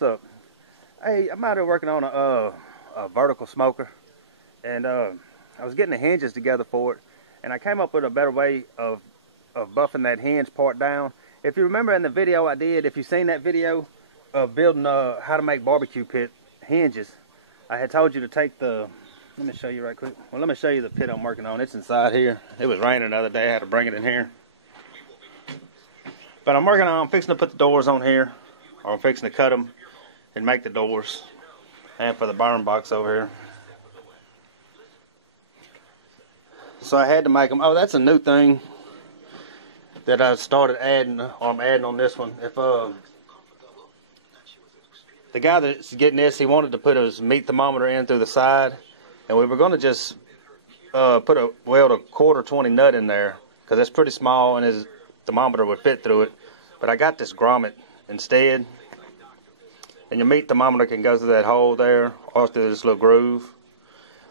What's up? Hey, I'm out here working on a vertical smoker, and I was getting the hinges together for it, and I came up with a better way of buffing that hinge part down. If you remember in the video I did, if you've seen that video of building how to make barbecue pit hinges, I had told you to take the, let me show you right quick. Well, let me show you the pit I'm working on. It's inside here. It was raining the other day. I had to bring it in here. But I'm fixing to put the doors on here, or I'm fixing to cut them and make the doors, and for the burn box over here. So I had to make them. Oh, that's a new thing that I started adding, or I'm adding on this one. If the guy that's getting this, he wanted to put his meat thermometer in through the side, and we were going to just weld a 1/4 nut in there, because it's pretty small and his thermometer would fit through it. But I got this grommet instead, and your meat thermometer can go through that hole there or through this little groove.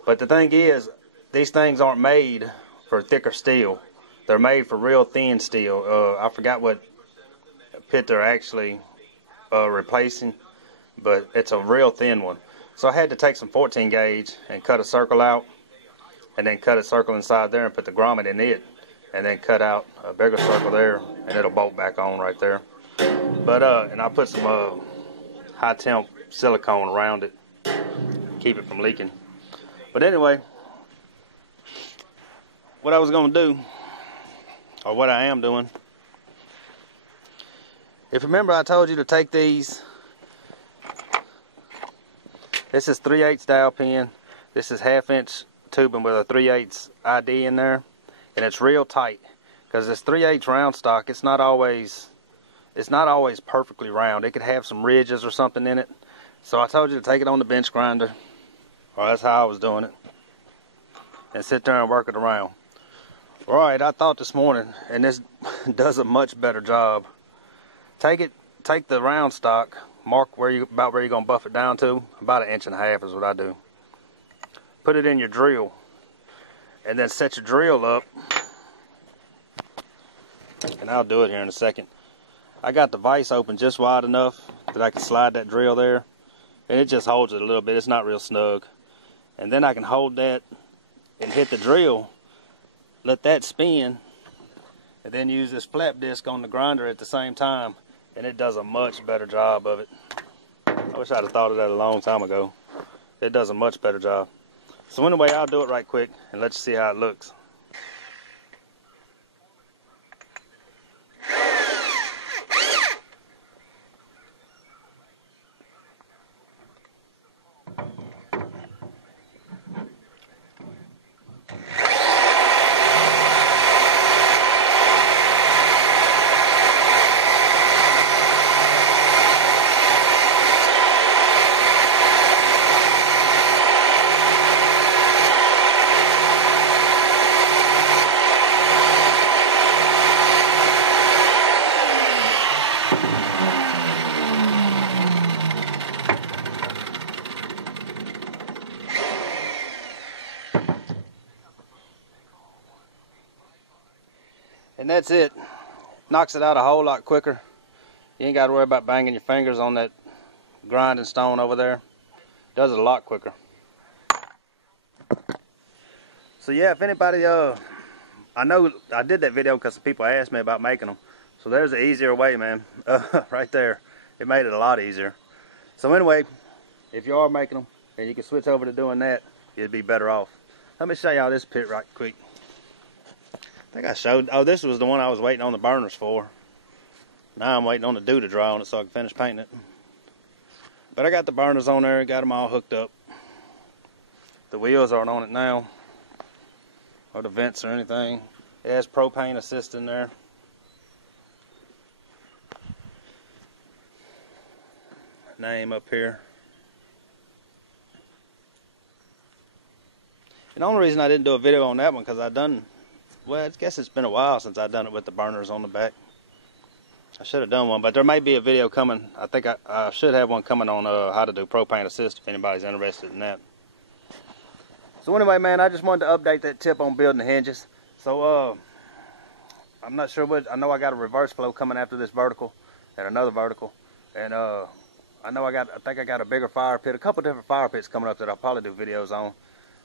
But the thing is, these things aren't made for thicker steel. They're made for real thin steel. I forgot what pit they're actually replacing, but it's a real thin one. So I had to take some 14 gauge and cut a circle out, and then cut a circle inside there and put the grommet in it, and then cut out a bigger circle there, and it'll bolt back on right there. But and I put some high temp silicone around it, keep it from leaking. But anyway, what I was going to do, or what I am doing, if you remember, I told you to take these. This is 3/8 dowel pin. This is 1/2 inch tubing with a 3/8 ID in there, and it's real tight because this 3/8 round stock, it's not always perfectly round. It could have some ridges or something in it. So I told you to take it on the bench grinder, or that's how I was doing it, and sit there and work it around. All right, I thought this morning, and this does a much better job. Take the round stock, mark about where you're gonna buff it down to. About 1.5 inches is what I do. Put it in your drill, and then set your drill up. And I'll do it here in a second. I got the vise open just wide enough that I can slide that drill there, and it just holds it a little bit. It's not real snug. And then I can hold that and hit the drill, let that spin, and then use this flap disc on the grinder at the same time, and it does a much better job of it. I wish I'd have thought of that a long time ago. It does a much better job. So anyway, I'll do it right quick and let you see how it looks. And that's it. Knocks it out a whole lot quicker. You ain't got to worry about banging your fingers on that grinding stone over there. Does it a lot quicker. So yeah, if anybody, I know I did that video because people asked me about making them. So there's an easier way, man. Right there. It made it a lot easier. So anyway, if you are making them and you can switch over to doing that, you'd be better off. Let me show y'all this pit right quick. I think I showed, oh, this was the one I was waiting on the burners for. Now I'm waiting on the dew to dry on it so I can finish painting it. But I got the burners on there, got them all hooked up. The wheels aren't on it now, or the vents or anything. It has propane assist in there. Name up here. And the only reason I didn't do a video on that one because well, I guess it's been a while since I've done it with the burners on the back. I should have done one, but there may be a video coming. I think I should have one coming on how to do propane assist if anybody's interested in that. So anyway, man, I just wanted to update that tip on building the hinges. So I'm not sure what, I know I got a reverse flow coming after this vertical and another vertical. And I think I got a bigger fire pit, a couple different fire pits coming up that I'll probably do videos on.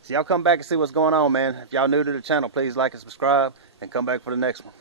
So y'all come back and see what's going on, man. If y'all new to the channel, please like and subscribe, and come back for the next one.